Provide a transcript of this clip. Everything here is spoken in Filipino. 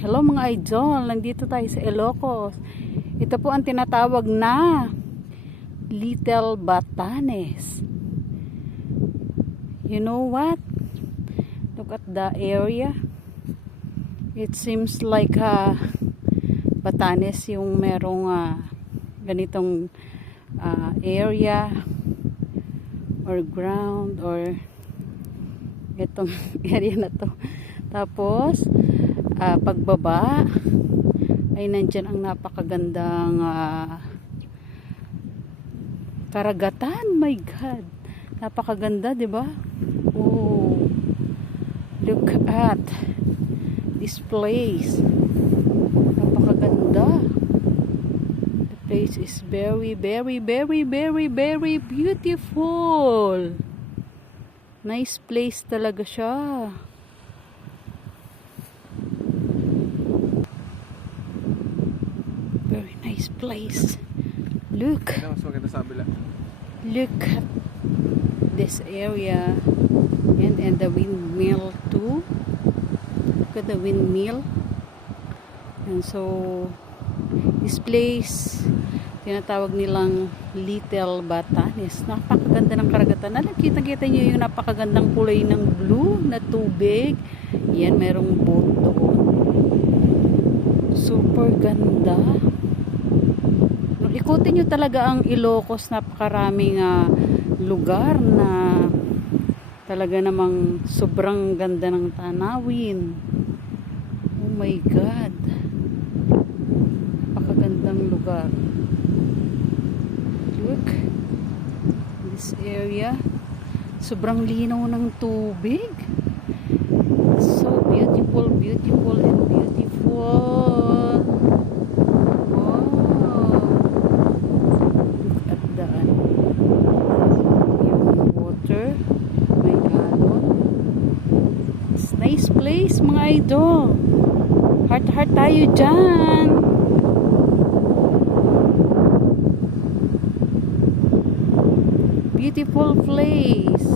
Hello mga idol, nandito tayo sa Ilocos. Ito po ang tinatawag na Little Batanes. You know what? Look at the area. It seems like Batanes yung merong ganitong area or ground or itong area na to. Tapos pagbaba ay nandyan ang napakagandang karagatan. My God, napakaganda, di ba? Oh, look at this place. Napakaganda. The place is very, very, very, very, very beautiful. Nice place talaga siya. Very nice place. Look at this area and the windmill too. Look at the windmill. And so this place tinatawag nilang Little Batanes. Napakaganda ng karagatan. Nakita-kita niyo yung napakagandang kulay ng blue na tubig. Yan, merong boat doon. Super ganda. Ikutin nyo talaga ang Ilocos. Napakaraming lugar na talaga namang sobrang ganda ng tanawin. Oh my God, napakagandang lugar. Look, this area, sobrang linaw ng tubig. So beautiful, beautiful and beautiful. Nice place mga idol. Heart tayo dyan. Beautiful place.